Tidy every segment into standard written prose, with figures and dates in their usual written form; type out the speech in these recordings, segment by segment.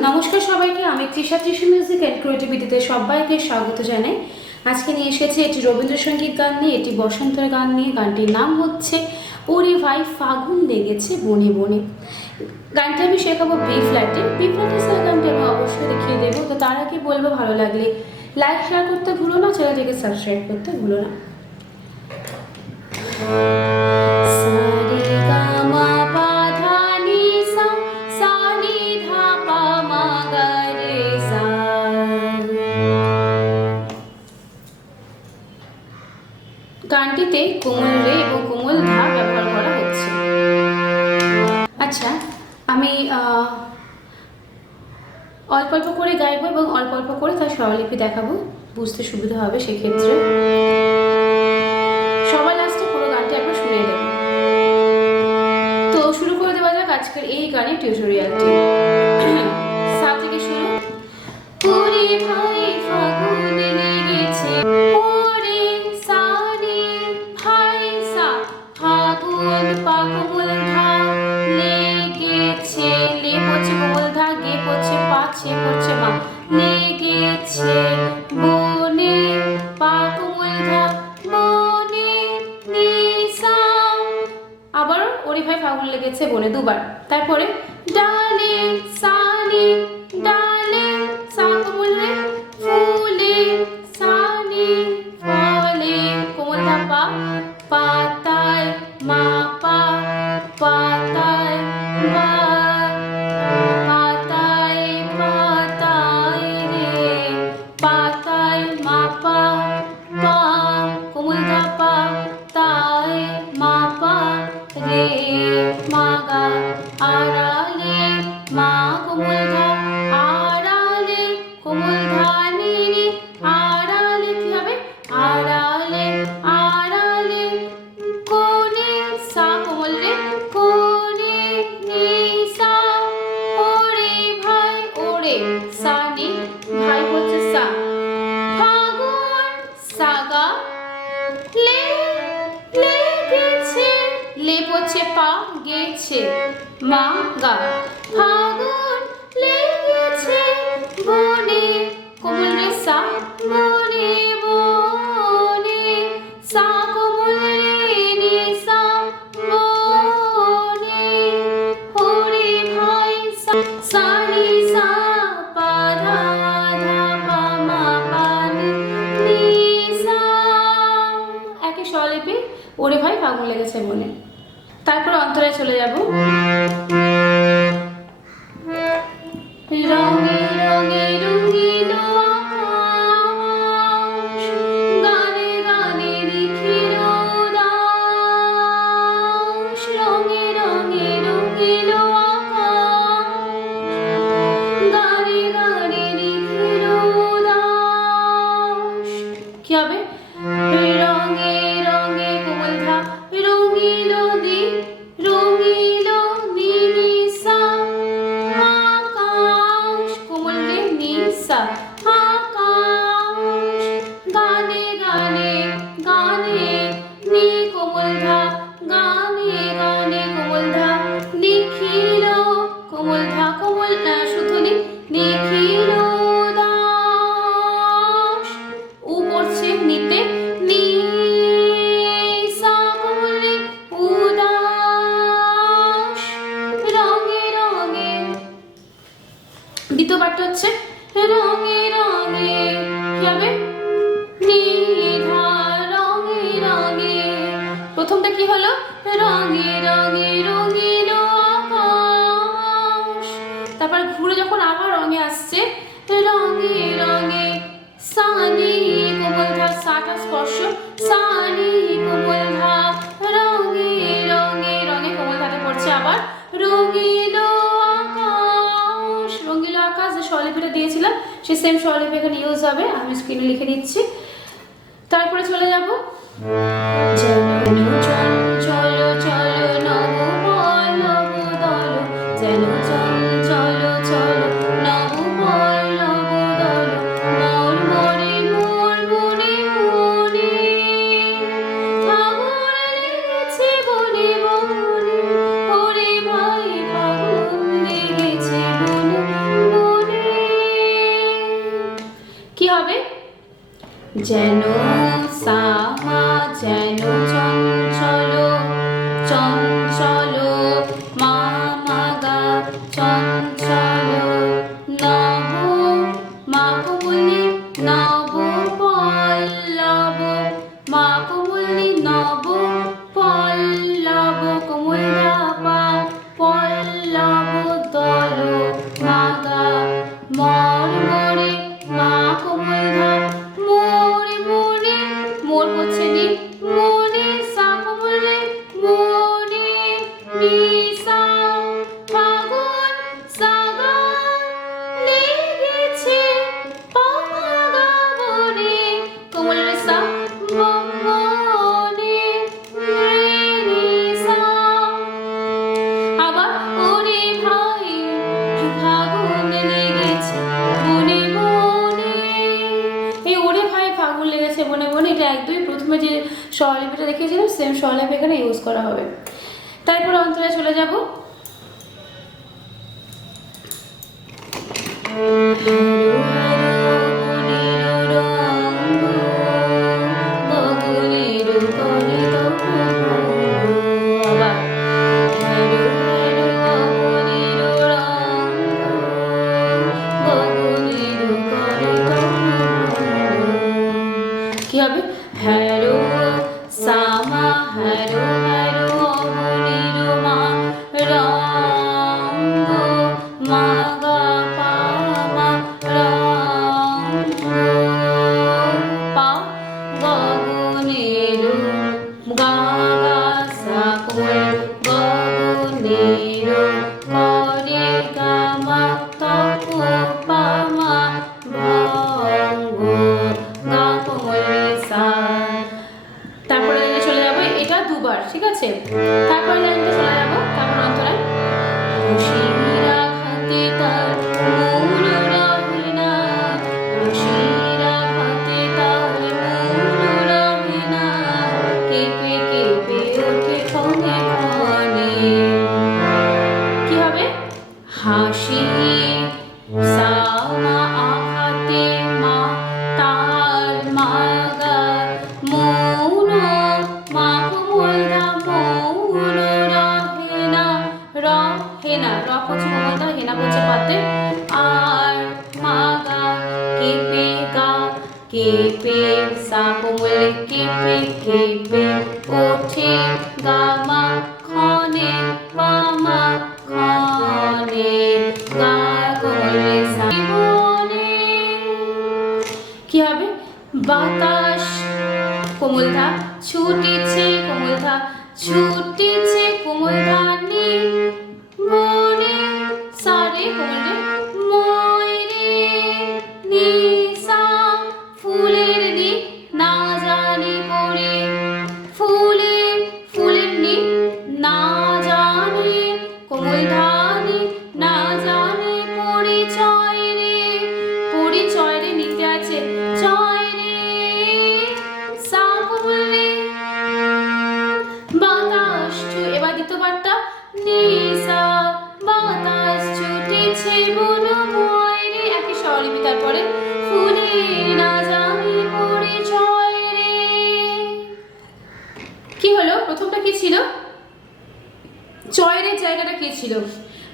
নমস্কার সবাইকে, আমি তৃষা মিউজিক অ্যান্ড ক্রিয়েটিভিটিতে সবাইকে স্বাগত জানাই। আজকে নিয়ে এসেছি এটি রবীন্দ্রসঙ্গীত গান নিয়ে, এটি বসন্তের গান নিয়ে। গানটির নাম হচ্ছে ওরে ভাই ফাগুন লেগেছে বনে বনে। গানটি আমি শেখাবো বি ফ্ল্যাটে। বি ফ্ল্যাটে স্যার গানটি আমি অবশ্যই দেখিয়ে দেবো। তো তার আগে বলবো, ভালো লাগলে লাইক শেয়ার করতে ভুলো না, চ্যানেলটিকে সাবস্ক্রাইব করতে ভুলো না। গানটিতে কোমল রে এবং কোমল ধা ব্যবহার করা হচ্ছে। আচ্ছা, আমি অল্প অল্প করে গাইবো এবং অল্প অল্প করে তার স্বরলিপি দেখাবো, বুঝতে সুবিধা হবে। সেক্ষেত্রে সবার লাস্টে পুরো গানটি একবার শুনিয়ে দেবো। তো শুরু করে দেওয়া যাক আজকের এই গানের টিউটোরিয়ালটি। সা থেকে শুরু। ওরে ভাই ফাগুন লেগেছে, ওরে সা রে ভাই সা, ফাগুন পা কোমল ধা লেগেছে, লে পড়ছে কোমল ধা, গে পড়ছে পা, ছে পড়ছে মা, লেগেছে বনে পা কোমল ধা বনে নি সা। আবার ওরে ভাই ফাগুন লেগেছে বনে দুবার। তারপরে ডালে সানি, ডালে সা কোমল রে, ফুলে সানি ফলে কোমল ধা পা, পাতায় মা পা, পাতায় মা, পাতায় পাতায় রে, পাতায় মা পা, পা কোমল ধা পা, তাই মা পা রে মা গা, আড়ালে মা কোমল ধা, আড়ালে কোমল ধা নি রে, আড়ালে কি হবে, আড়ালে আড়ালে কোনে সা কোমল রে, কোনে নি সা। ওরে ভাই ওরে সা নি, ভাই হচ্ছে সা, ফাগুন সা গা, লে লেগেছে, লে পড়ছে পা, গেছে মা গা, ফাগুন লেগেছে বনে কোমল রে সা, বনে বনে সা কোমল রে নি সা, বনে ওরে ভাই সা, সা নি সা পা ধা ধা পা মা পা নি সা। একই স্বরলিপি ওরে ভাই ফাগুন লেগেছে বনে। তারপর অন্তরায় চলে যাব। রঙে রঙে রঙিন আকাশ, গানে গানে নিখিল দাস, রঙে রঙে রঙিন আকাশ, গানে গানে নিখিল দাস। কি হবে, রঙে রঙে কোমল ধা, রঙিল দি, রঙিল দি নি সা, আকাশ কোমল রে নি সা, আকাশ, গানে গানে গানে নি কোমল ধা, গানে গানে কোমল ধা, নিখিল কোমল ধা কোমল শুধু নি, নিখিল দাস, উ পড়ছে নিতে, নি সা কোমল রে উদাস, রঙে রঙে। দ্বিতীয় পাঠটা হচ্ছে রঙে রঙে, কি হবে, নিধা, রঙে রঙে। প্রথমটা কি হলো, রঙে রঙে রঙিল আকাশ। তারপর ঘুরে যখন আবার রঙে আসছে, রঙে রঙে সানি কোমল ধা, সাটা স্পর্শ, সানি কোমল ধা, রঙে রঙে, রঙে কোমল ধাতে পড়ছে আবার, রঙিল আকাশ, রঙিল আকাশ যে স্বরলিপিটা দিয়েছিলাম সে সেম স্বরলিপি এখানে ইউজ হবে, আমি স্ক্রিনে লিখে দিচ্ছি। তারপরে চলে যাব, যেন চঞ্চল চলো নব পল্লব দল, যেন চঞ্চল চলো নব পল্লব দল, মোর মরে মোর মনে মনে, ফাগুন লেগেছে বনে বনে, ওরে ভাই ফাগুন লেগেছে বনে বনে। যেন সামা যেন চঞ্চল চঞ্চল মা মাগা চঞ্চল নব মা কোমলি নব পল্লব মা কোমলি নব পল্লব কোমল পা পল্লব দল মাগা মর মরে মা কোমল মরে মরে মোর হচ্ছে নি মনে সা কোমলে মনে নিসা ফাগুন সাগা লেগেছে পাগা বনে কোমলের সা মনে নিসা আবার ওরে ভাই ফাগুন লেগেছে বনে বনে। এই ওরে ভাই ফাগুন লেগেছে বনে বনে এটা একদমই প্রথমে যে স্বরলিপিটা দেখিয়েছিলাম সেম স্বরলিপি এখানে ইউজ করা হবে। তারপর অন্তরে চলে যাব। কি হবে? হ্যারো সামা হ্যারো হ্যারো অবনির মা রঙ্গ মা গা পা মা রঙ্গ পা গগনের গা গা সা কোমল গগনের করে গা মা তপ পা মা ভঙ্গ গা কোমল সা। তারপরে লাইনে চলে যাবো, এটা দুবার, ঠিক আছে? তারপরে লাইনটা চলে যাবো, তারপর অন্তরায় শিরা খাতে তার মূল রহে না শিরা খাতে তার মূল রহে না কেঁপে কেঁপে ওঠে ক্ষণে ক্ষণে। কি হবে? হাসি সামা আঘাতে মা তার মাগা মৌন মা কোমল দা মৌন রহে না রহে না র হচ্ছে কোমল দা হেনা হচ্ছে পাতে আর মাগা কেঁপে গা কেঁপে সা কোমল কেঁপে কেঁপে ওঠে গা মা ক্ষণে পা মা ক্ষণে গা কোমল সা বনে। কি হবে? বাতাস কোমল ধা ছুটিছে কোমল ধা ছুটিছে কোমল ধানে মনে সারে কোমল রে ময়রে নিসা ফুলের নি না জানি পড়ে ফুলে ফুলের নি না জানি কোমল ধানে না জানি পরিচয় রে পরিচয় রে নিতে আছে চয় রে সা কোমলে বাতাস এবার দ্বিতীয়বারটা নিসা বাতাস ছুটেছে বন ময়রে একই স্বরলিপি তারপরে ফুলে না জানি পরিচয় রে। কি হলো? প্রথমটা কি ছিল? চয়ের জায়গাটা কি ছিল?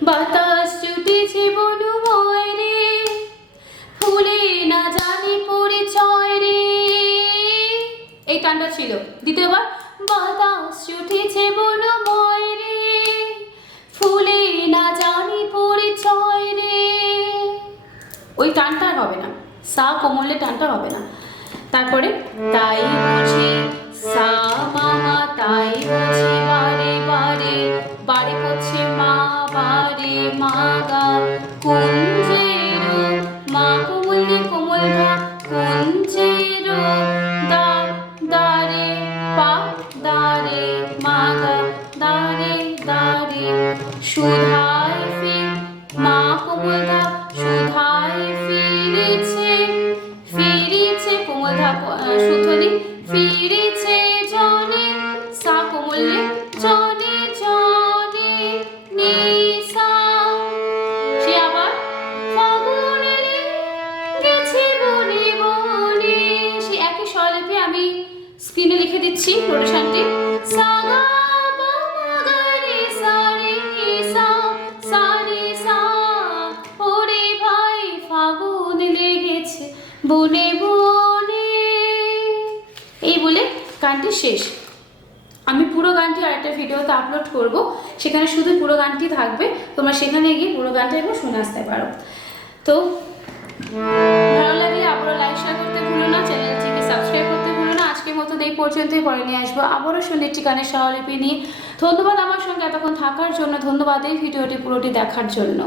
বাতাস ছুটেছে বন ময়রে ফুলে না জানি পরিচয় রে এই টানটা ছিল। দ্বিতীয়বার বাতাস ছুটেছে বন ময়রে ফুলে না জানি পরিচয় রে ওই টানটা হবে না, সা কোমলে টানটা হবে না। তারপরে তাই বুঝি সা মামা তাই বুঝি বারে বারে বারে পড়ছে মা বারে মাগা কুঞ্জের মা কোমলে কোমল ধা কুঞ্জের দা দারে পা দারে মাগা দারে দারে সুধাই ফির মা কোমল ধা সুধাই ফিরেছে ফিরেছে কোমল ধা সুধনি ফিরেছে জনে সা কোমলে জনে জনে নিসা। সে আবার দিচ্ছি রোটেশনটি। সা গা পা মা গা রে সা রে সা সা রে সা। ওরে ভাই ফাগুন লেগেছে বনে বনে। এই বলে গানটি শেষ। আমি পুরো গানটি আরেকটা ভিডিওতে আপলোড করব, সেখানে শুধু পুরো গানটি থাকবে, তোমরা সেখানে গিয়ে পুরো গানটা একবার শুনে আসতে পারো। তো ভালো লাগলে আবারও লাইক শেয়ার করতে ভুলো না, চ্যানেলটিকে সাবস্ক্রাইব করতে ভুলো না। আজকের মতো এই পর্যন্তই, পরে নিয়ে আসবো আবারও সুন্দর গানের স্বরলিপি নিয়ে। ধন্যবাদ আমার সঙ্গে এতক্ষণ থাকার জন্য, ধন্যবাদ এই ভিডিওটি পুরোটি দেখার জন্য।